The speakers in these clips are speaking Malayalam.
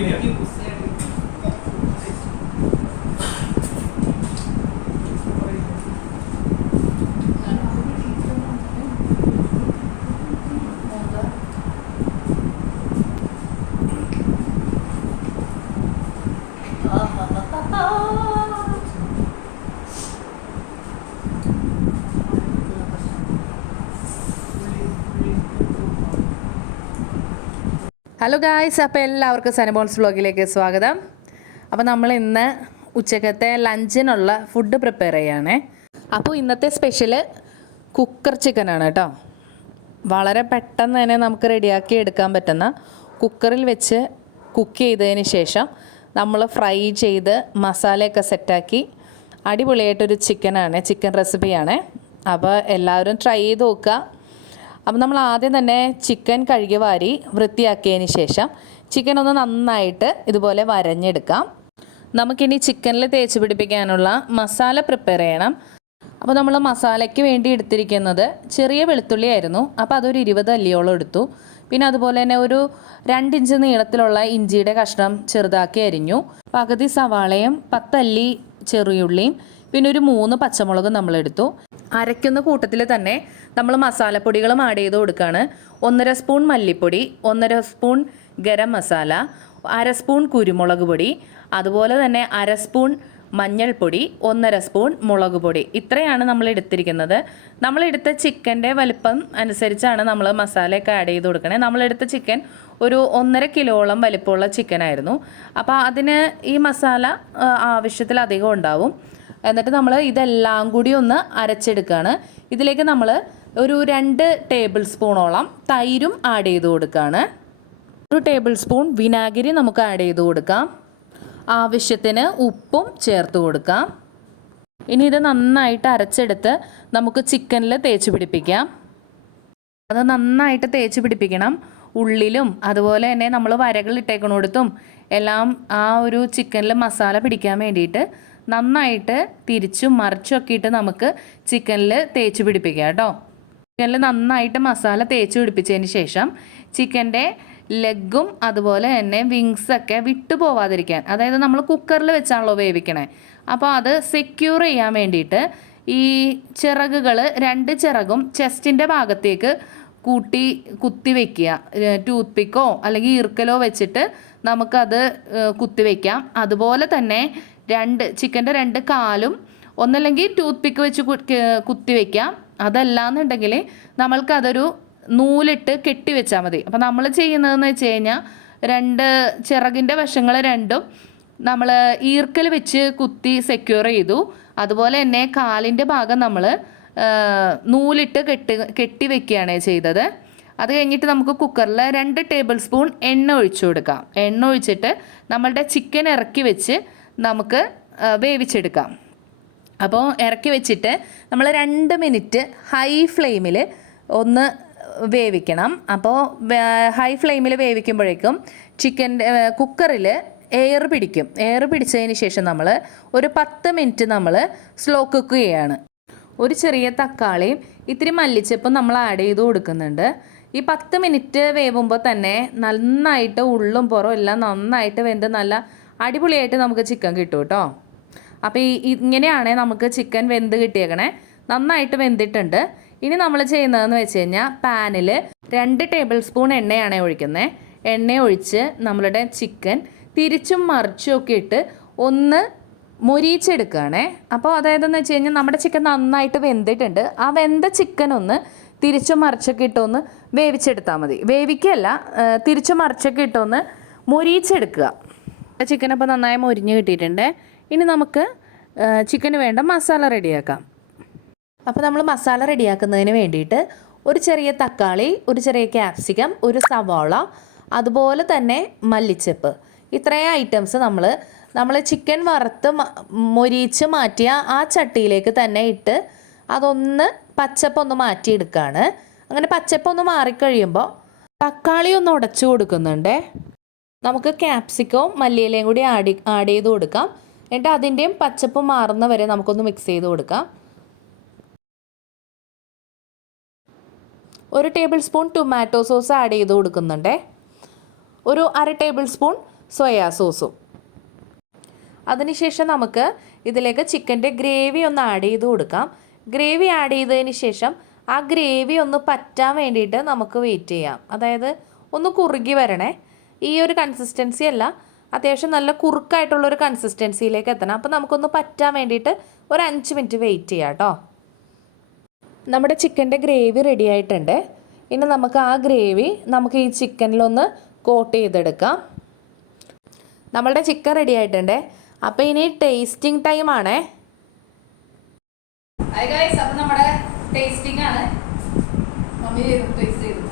ഹലോ ഗായ്സ്, അപ്പോൾ എല്ലാവർക്കും സനബോൺസ് വ്ളോഗിലേക്ക് സ്വാഗതം. അപ്പോൾ നമ്മൾ ഇന്ന് ഉച്ചക്കത്തെ ലഞ്ചിനുള്ള ഫുഡ് പ്രിപ്പയർ ചെയ്യുകയാണേ. അപ്പോൾ ഇന്നത്തെ സ്പെഷ്യൽ കുക്കർ ചിക്കനാണ് കേട്ടോ. വളരെ പെട്ടെന്ന് തന്നെ നമുക്ക് റെഡിയാക്കി എടുക്കാൻ പറ്റുന്ന, കുക്കറിൽ വെച്ച് കുക്ക് ചെയ്തതിന് ശേഷം നമ്മൾ ഫ്രൈ ചെയ്ത് മസാലയൊക്കെ സെറ്റാക്കി അടിപൊളിയായിട്ടൊരു ചിക്കൻ റെസിപ്പിയാണ്. അപ്പോൾ എല്ലാവരും ട്രൈ ചെയ്ത് നോക്കുക. അപ്പോൾ നമ്മൾ ആദ്യം തന്നെ ചിക്കൻ കഴുകി വാരി വൃത്തിയാക്കിയതിന് ശേഷം ചിക്കൻ ഒന്ന് നന്നായിട്ട് ഇതുപോലെ വരഞ്ഞെടുക്കാം. നമുക്കിനി ചിക്കനിൽ തേച്ച് പിടിപ്പിക്കാനുള്ള മസാല പ്രിപ്പയർ ചെയ്യണം. അപ്പോൾ നമ്മൾ മസാലയ്ക്ക് വേണ്ടി എടുത്തിരിക്കുന്നത് ചെറിയ വെളുത്തുള്ളി ആയിരുന്നു. അപ്പോൾ അതൊരു 20 അല്ലിയോളം എടുത്തു. പിന്നെ അതുപോലെ തന്നെ ഒരു 2 ഇഞ്ച് നീളത്തിലുള്ള ഇഞ്ചിയുടെ കഷ്ണം ചെറുതാക്കി അരിഞ്ഞു. പകുതി സവാളയും 10 അല്ലി ചെറിയുള്ളിയും പിന്നെ ഒരു 3 പച്ചമുളകും നമ്മളെടുത്തു. അരയ്ക്കുന്ന കൂട്ടത്തിൽ തന്നെ നമ്മൾ മസാലപ്പൊടികളും ആഡ് ചെയ്ത് കൊടുക്കുകയാണ്. 1.5 സ്പൂൺ മല്ലിപ്പൊടി, 1.5 സ്പൂൺ ഗരം മസാല, 1/2 സ്പൂൺ കുരുമുളക് പൊടി, അതുപോലെ തന്നെ 1/2 സ്പൂൺ മഞ്ഞൾപ്പൊടി, 1.5 സ്പൂൺ മുളക് പൊടി. ഇത്രയാണ് നമ്മൾ എടുത്തിരിക്കുന്നത്. നമ്മളെടുത്ത ചിക്കൻ്റെ വലിപ്പം അനുസരിച്ചാണ് നമ്മൾ മസാലയൊക്കെ ആഡ് ചെയ്ത് കൊടുക്കണേ. നമ്മളെടുത്ത ചിക്കൻ ഒരു 1.5 കിലോളം വലിപ്പമുള്ള ചിക്കനായിരുന്നു. അപ്പോൾ അതിന് ഈ മസാല ആവശ്യത്തിലധികം ഉണ്ടാവും. എന്നിട്ട് നമ്മൾ ഇതെല്ലാം കൂടി ഒന്ന് അരച്ചെടുക്കുകയാണ്. ഇതിലേക്ക് നമ്മൾ ഒരു 2 ടേബിൾ സ്പൂണോളം തൈരും ആഡ് ചെയ്ത് കൊടുക്കുകയാണ്. 1 ടേബിൾ സ്പൂൺ വിനാഗിരി നമുക്ക് ആഡ് ചെയ്ത് കൊടുക്കാം. ആവശ്യത്തിന് ഉപ്പും ചേർത്ത് കൊടുക്കാം. ഇനി ഇത് നന്നായിട്ട് അരച്ചെടുത്ത് നമുക്ക് ചിക്കനിൽ തേച്ച് പിടിപ്പിക്കാം. അത് നന്നായിട്ട് തേച്ച് പിടിപ്പിക്കണം. ഉള്ളിലും അതുപോലെ തന്നെ നമ്മൾ വരകൾ ഇട്ടേക്കണോടത്തും എല്ലാം ആ ഒരു ചിക്കനിൽ മസാല പിടിക്കാൻ വേണ്ടിയിട്ട് നന്നായിട്ട് തിരിച്ചും മറിച്ചൊക്കെ ഇട്ട് നമുക്ക് ചിക്കനിൽ തേച്ച് പിടിപ്പിക്കാം കേട്ടോ. ചിക്കനിൽ നന്നായിട്ട് മസാല തേച്ച് പിടിപ്പിച്ചതിന് ശേഷം ചിക്കൻ്റെ ലെഗും അതുപോലെ തന്നെ വിങ്സൊക്കെ വിട്ടു പോവാതിരിക്കാൻ, അതായത് നമ്മൾ കുക്കറിൽ വെച്ചാണല്ലോ വേവിക്കണേ, അപ്പോൾ അത് സെക്യൂർ ചെയ്യാൻ വേണ്ടിയിട്ട് ഈ ചിറകുകൾ 2 ചിറകും ചെസ്റ്റിൻ്റെ ഭാഗത്തേക്ക് കുത്തി വയ്ക്കുക. ടൂത്ത് പിക്കോ അല്ലെങ്കിൽ ഈർക്കലോ വെച്ചിട്ട് നമുക്കത് കുത്തി വയ്ക്കാം. അതുപോലെ തന്നെ ചിക്കൻ്റെ 2 കാലും ഒന്നല്ലെങ്കിൽ ടൂത്ത് പിക്ക് വെച്ച് കുത്തി വയ്ക്കാം. അതല്ലാന്നുണ്ടെങ്കിൽ നമ്മൾക്കതൊരു നൂലിട്ട് കെട്ടി വെച്ചാൽ മതി. അപ്പോൾ നമ്മൾ ചെയ്യുന്നതെന്ന് വെച്ച് കഴിഞ്ഞാൽ 2 ചിറകിൻ്റെ വശങ്ങൾ 2ഉം നമ്മൾ ഈർക്കൽ വെച്ച് കുത്തി സെക്യൂർ ചെയ്തു. അതുപോലെ തന്നെ കാലിൻ്റെ ഭാഗം നമ്മൾ നൂലിട്ട് കെട്ടി വെക്കുകയാണ് ചെയ്തത്. അത് കഴിഞ്ഞിട്ട് നമുക്ക് കുക്കറിൽ 2 ടേബിൾ സ്പൂൺ എണ്ണ ഒഴിച്ചു കൊടുക്കാം. എണ്ണ ഒഴിച്ചിട്ട് നമ്മളുടെ ചിക്കൻ ഇറക്കി വെച്ച് നമുക്ക് വേവിച്ചെടുക്കാം. അപ്പോൾ ഇറക്കി വെച്ചിട്ട് നമ്മൾ 2 മിനിറ്റ് ഹൈ ഫ്ലെയിമിൽ ഒന്ന് വേവിക്കണം. അപ്പോൾ ഹൈ ഫ്ലെയിമിൽ വേവിക്കുമ്പോഴേക്കും കുക്കറിൽ എയർ പിടിക്കും. എയർ പിടിച്ചതിന് ശേഷം നമ്മൾ ഒരു 10 മിനിറ്റ് നമ്മൾ സ്ലോ കുക്ക് ചെയ്യുകയാണ്. ഒരു ചെറിയ തക്കാളിയും ഇത്തിരി മല്ലിച്ചപ്പും നമ്മൾ ആഡ് ചെയ്ത് കൊടുക്കുന്നുണ്ട്. ഈ 10 മിനിറ്റ് വേവുമ്പോൾ തന്നെ നന്നായിട്ട് ഉള്ളും പുറവും എല്ലാം നന്നായിട്ട് വെന്ത് നല്ല അടിപൊളിയായിട്ട് നമുക്ക് ചിക്കൻ കിട്ടും കേട്ടോ. അപ്പോൾ ഇങ്ങനെയാണ് നമുക്ക് ചിക്കൻ വെന്ത് കിട്ടിയേക്കണേ. നന്നായിട്ട് വെന്തിട്ടുണ്ട്. ഇനി നമ്മൾ ചെയ്യുന്നതെന്ന് വെച്ച് കഴിഞ്ഞാൽ പാനിൽ 2 ടേബിൾ സ്പൂൺ എണ്ണയാണ് ഒഴിക്കുന്നത്. എണ്ണ ഒഴിച്ച് നമ്മളുടെ ചിക്കൻ തിരിച്ചും മറിച്ചും ഒക്കെ ഇട്ട് ഒന്ന് മൊരിച്ചെടുക്കുകയാണേ. അപ്പോൾ അതായതെന്ന് വെച്ച് കഴിഞ്ഞാൽ നമ്മുടെ ചിക്കൻ നന്നായിട്ട് വെന്തിട്ടുണ്ട്. ആ വെന്ത ചിക്കൻ ഒന്ന് തിരിച്ചും മറിച്ചൊക്കെ ഇട്ടൊന്ന് വേവിച്ചെടുത്താൽ മതി. വേവിക്കല്ല, തിരിച്ചും മറിച്ചൊക്കെ ഇട്ടൊന്ന് മൊരിച്ചെടുക്കുക. ചിക്കൻ അപ്പോൾ നന്നായി മൊരിഞ്ഞ് കിട്ടിയിട്ടുണ്ട്. ഇനി നമുക്ക് ചിക്കന് വേണ്ട മസാല റെഡിയാക്കാം. അപ്പോൾ നമ്മൾ മസാല റെഡിയാക്കുന്നതിന് വേണ്ടിയിട്ട് ഒരു ചെറിയ തക്കാളി, ഒരു ചെറിയ ക്യാപ്സിക്കം, ഒരു സവാള, അതുപോലെ തന്നെ മല്ലിച്ചപ്പ്, ഇത്രയും ഐറ്റംസ് നമ്മൾ ചിക്കൻ വറുത്ത് മൊരിച്ച് മാറ്റിയ ആ ചട്ടിയിലേക്ക് തന്നെ ഇട്ട് അതൊന്ന് പച്ചപ്പൊന്ന് മാറ്റിയെടുക്കുകയാണ്. അങ്ങനെ പച്ചപ്പൊന്ന് മാറിക്കഴിയുമ്പോൾ തക്കാളി ഒന്ന് ഉടച്ചു കൊടുക്കുന്നുണ്ട്. നമുക്ക് ക്യാപ്സിക്കവും മല്ലിയിലയും കൂടി ആഡ് ചെയ്ത് കൊടുക്കാം. എന്നിട്ട് അതിൻ്റെയും പച്ചപ്പ് മാറുന്ന വരെ നമുക്കൊന്ന് മിക്സ് ചെയ്ത് കൊടുക്കാം. 1 table spoon tomato sauce add ചെയ്ത് കൊടുക്കുന്നുണ്ട്. ഒരു 1/2 ടേബിൾ സ്പൂൺ സോയാ സോസും. അതിനുശേഷം നമുക്ക് ഇതിലേക്ക് ചിക്കൻ്റെ ഗ്രേവി ഒന്ന് ആഡ് ചെയ്ത് കൊടുക്കാം. ഗ്രേവി ആഡ് ചെയ്തതിന് ശേഷം ആ ഗ്രേവി ഒന്ന് പറ്റാൻ വേണ്ടിയിട്ട് നമുക്ക് വെയിറ്റ് ചെയ്യാം. അതായത് ഒന്ന് കുറുകി വരണേ. ഈ ഒരു കൺസിസ്റ്റൻസി അല്ല, അത്യാവശ്യം നല്ല കുറുക്കായിട്ടുള്ളൊരു കൺസിസ്റ്റൻസിയിലേക്ക് എത്തണം. അപ്പോൾ നമുക്കൊന്ന് പറ്റാൻ വേണ്ടിയിട്ട് ഒരു 5 മിനിറ്റ് വെയിറ്റ് ചെയ്യാം കേട്ടോ. നമ്മുടെ ചിക്കൻ്റെ ഗ്രേവി റെഡി ആയിട്ടുണ്ട്. ഇനി നമുക്ക് ആ ഗ്രേവി നമുക്ക് ഈ ചിക്കനിലൊന്ന് കോട്ട് ചെയ്തെടുക്കാം. നമ്മളുടെ ചിക്കൻ റെഡി ആയിട്ടുണ്ട്. അപ്പോൾ ഇനി ടേസ്റ്റിംഗ് ടൈമാണേ. അപ്പോൾ നമ്മുടെ ടേസ്റ്റിംഗ് ആണ്. മമ്മി ടേസ്റ്റ് ചെയ്തു.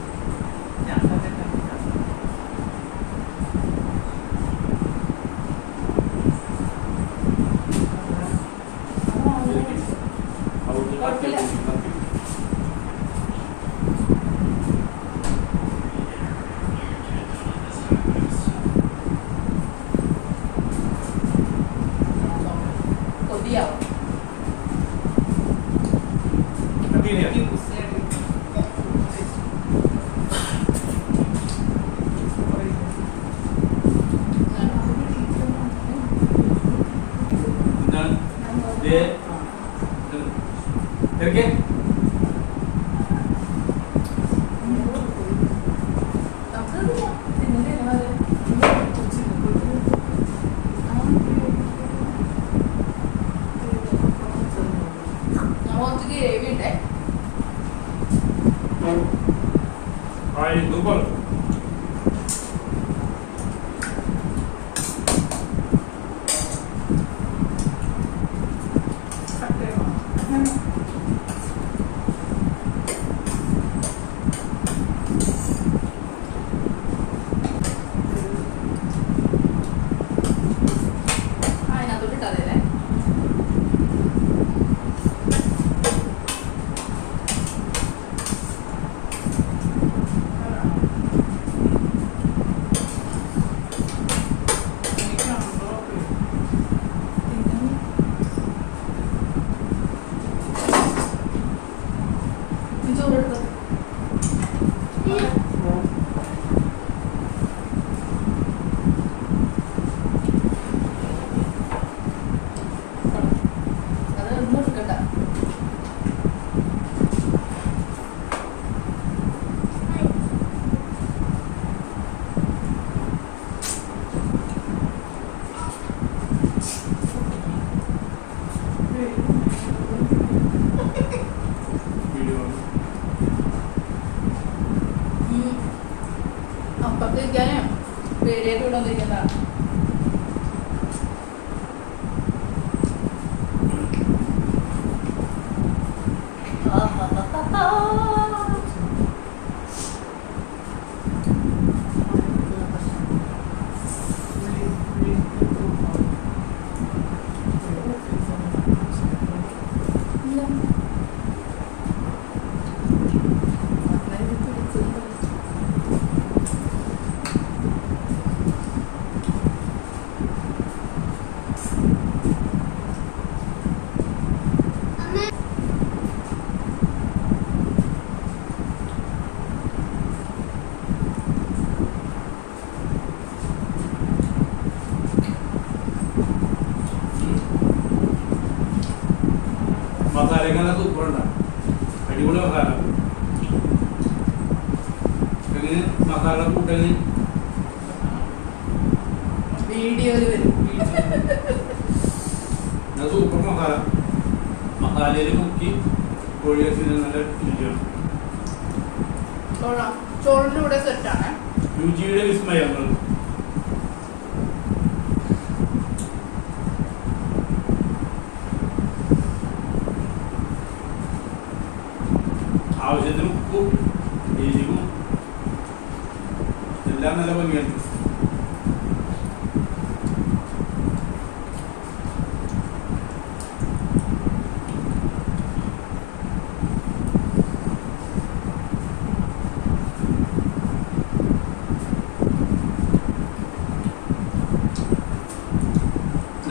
അപ്പത്തേക്കാനും പേടിയായിട്ട് ഇവിടെ വന്നിരിക്കുന്നതാണ്. മസാലയൊക്കെ സൂപ്പറുണ്ട്, അടിപൊളി മസാല. എങ്ങനെ മസാല കൂട്ടല് വീഡിയോയിൽ വരും. സൂപ്പർ മസാല. മസാലയിൽ മുക്കി കോഴി നല്ല രുചിയാണ്. ചോറിൻ്റെ കൂടെ സെറ്റാണ്. രുചിയുടെ വിസ്മയങ്ങൾ. ആവശ്യത്തിന് ഉപ്പും എരിവും എല്ലാം നല്ല ഭംഗിയാണ്.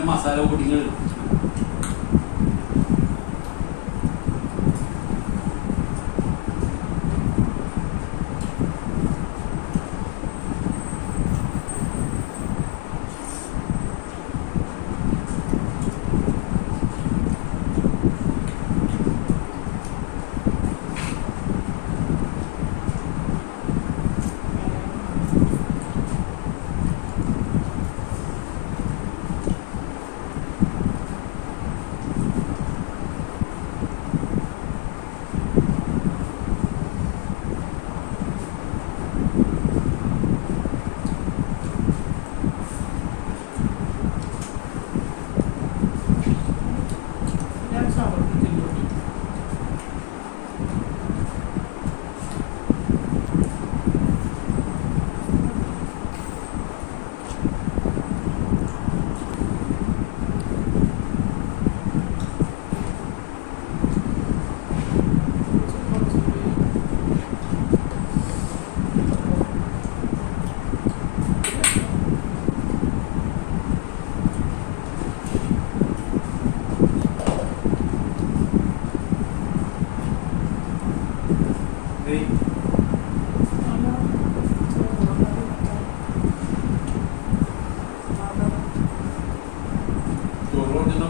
മസാല പൊടികൾ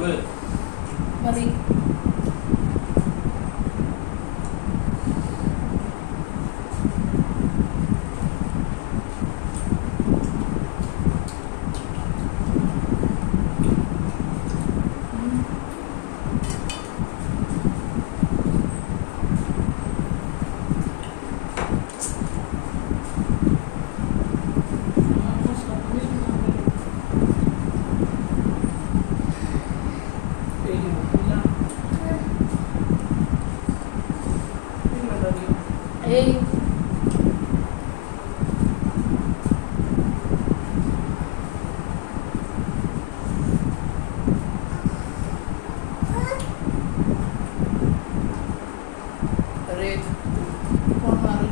കപ്പ് മതി. ഏയ് ഫോൺ മാറി.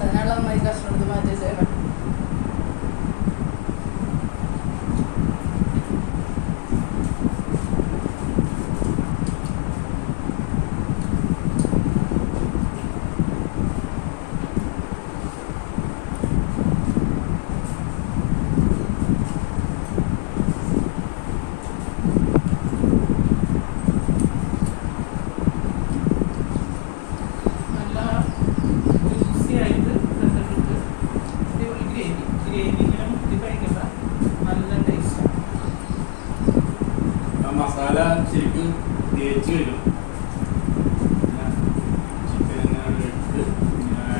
അതിനുള്ള അമ്മായി കഷ്ണം എടുത്ത് മാറ്റി വെച്ചേക്കാം. ആ മസാല ശരിക്കും തേച്ച് വരും. ചിക്കൻ ഇങ്ങനെ എടുത്ത് ഇങ്ങനെ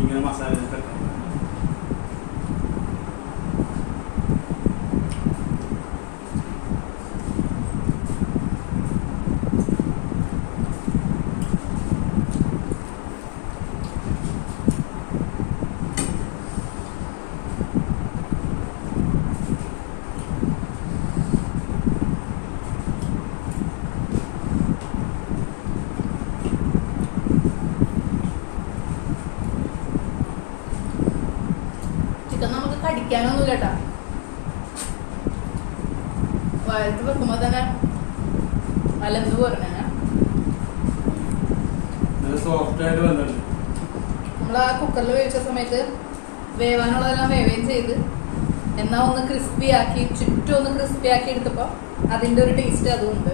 ഇങ്ങനെ മസാല ഇട്ടിട്ട് ചിക്കൻ നമുക്ക് കടിക്കാനൊന്നുമില്ല കേട്ടാ. വയറ്റ് വെക്കുമ്പോ തന്നെ അലന്ത് പോരണേ. നല്ല സോഫ്റ്റ് ആയിട്ട് വന്നിട്ടുണ്ട്. നമ്മൾ ആ കുക്കറിൽ വേവിച്ച സമയത്ത് വേവാനുള്ളതെല്ലാം വേവുകയും ചെയ്ത് എന്നാൽ ഒന്ന് ക്രിസ്പി ആക്കി ചുറ്റും ഒന്ന് ക്രിസ്പി ആക്കി എടുത്തപ്പോൾ അതിൻ്റെ ഒരു ടേസ്റ്റ് അതും ഉണ്ട്.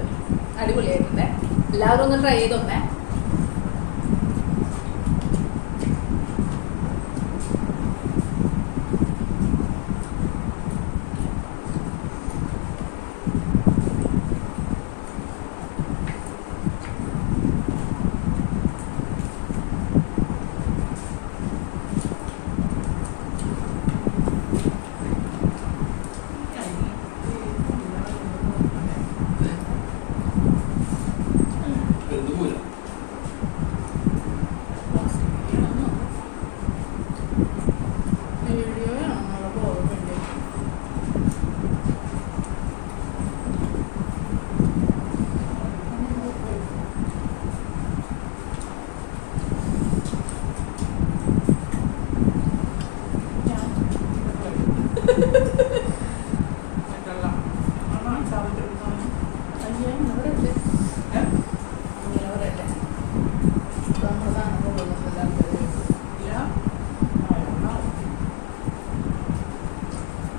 അടിപൊളിയായിട്ടുണ്ടേ. എല്ലാവരും ഒന്ന് ട്രൈ ചെയ്തോന്നേ.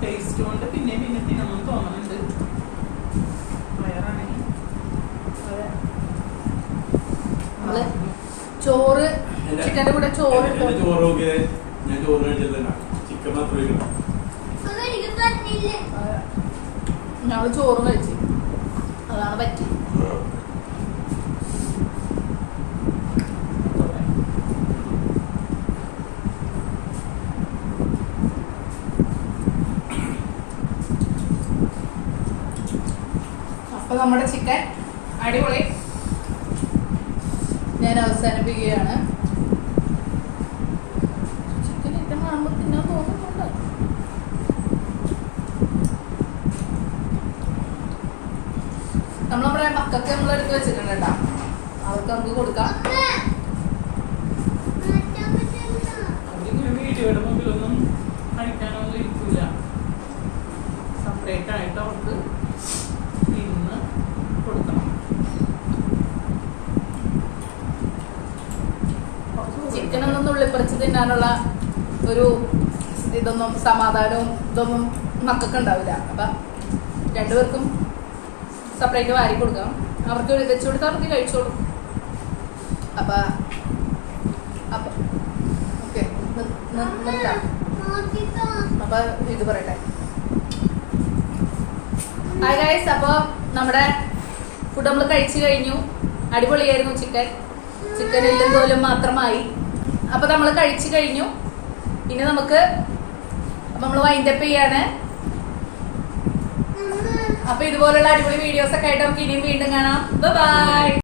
ടേസ്റ്റ് കൊണ്ട് പിന്നെ പിന്നെ തിന്നണം തോന്നുന്നുണ്ട്. വയറാണെങ്കിൽ നമ്മള് ചോറ് ചിക്കൻ്റെ കൂടെ ചോറ് ഇട്ടോ. എന്റെ ചോറ് നോക്കിയത് ഞാൻ ചോറ് കഴിച്ചില്ല, ചിക്കൻ മാത്രമേ കഴിക്കൂ. ഞങ്ങൾ ചോറും കഴിച്ചു, അതാണ് പറ്റി. അപ്പൊ നമ്മുടെ ചിക്കൻ അടിപൊളി. ഞാൻ അവസാനിപ്പിക്കുകയാണ്. ചിക്കൻ ഇട്ട കാണുമ്പോൾ തിന്നാൻ തോന്നുന്നുണ്ട്. നമ്മുടെ മക്കൾക്ക് നമ്മൾ എടുത്ത് വെച്ചിട്ടുണ്ട് കേട്ടോ, അവർക്ക് നമുക്ക് കൊടുക്കാം. അവരിങ്ങനെ വീഡിയോയുടെ മുമ്പിലൊന്നും കഴിക്കാനൊന്നും ഇരിക്കൂല. സെപ്പറേറ്റ് ആയിട്ട് അവർക്ക് തിന്ന് കൊടുക്കണം. ചിക്കനൊന്നും ഉള്ളിപ്പറിച്ച് തിന്നാനുള്ള ഒരു ഇതൊന്നും സമാധാനവും ഇതൊന്നും മക്കൾക്ക് ഉണ്ടാവില്ല. അപ്പം രണ്ടുപേർക്കും സെപ്പറേറ്റ് വാരി കൊടുക്കാം. അവർക്ക് വെച്ചു കൊടുത്താൽ അവർക്ക് കഴിച്ചോളും. അപ്പം അപ്പം ഓക്കെ നിർത്താം. അപ്പം ഇത് പറയട്ടെ. ഹായ് ഗൈസ്, അപ്പോൾ നമ്മുടെ ഫുഡ് നമ്മൾ കഴിച്ചു കഴിഞ്ഞു. അടിപൊളിയായിരുന്നു ചിക്കൻ. ചിക്കൻ എല്ലും തോലും മാത്രമായി. അപ്പോൾ നമ്മൾ കഴിച്ചു കഴിഞ്ഞു. ഇനി നമുക്ക് നമ്മൾ വൈൻഡപ്പ് ചെയ്യാണ്. അപ്പോൾ ഇതുപോലുള്ള അടിപൊളി വീഡിയോസ് ഒക്കെ ആയിട്ട് നമുക്ക് ഇനിയും വീണ്ടും കാണാം. ബൈ.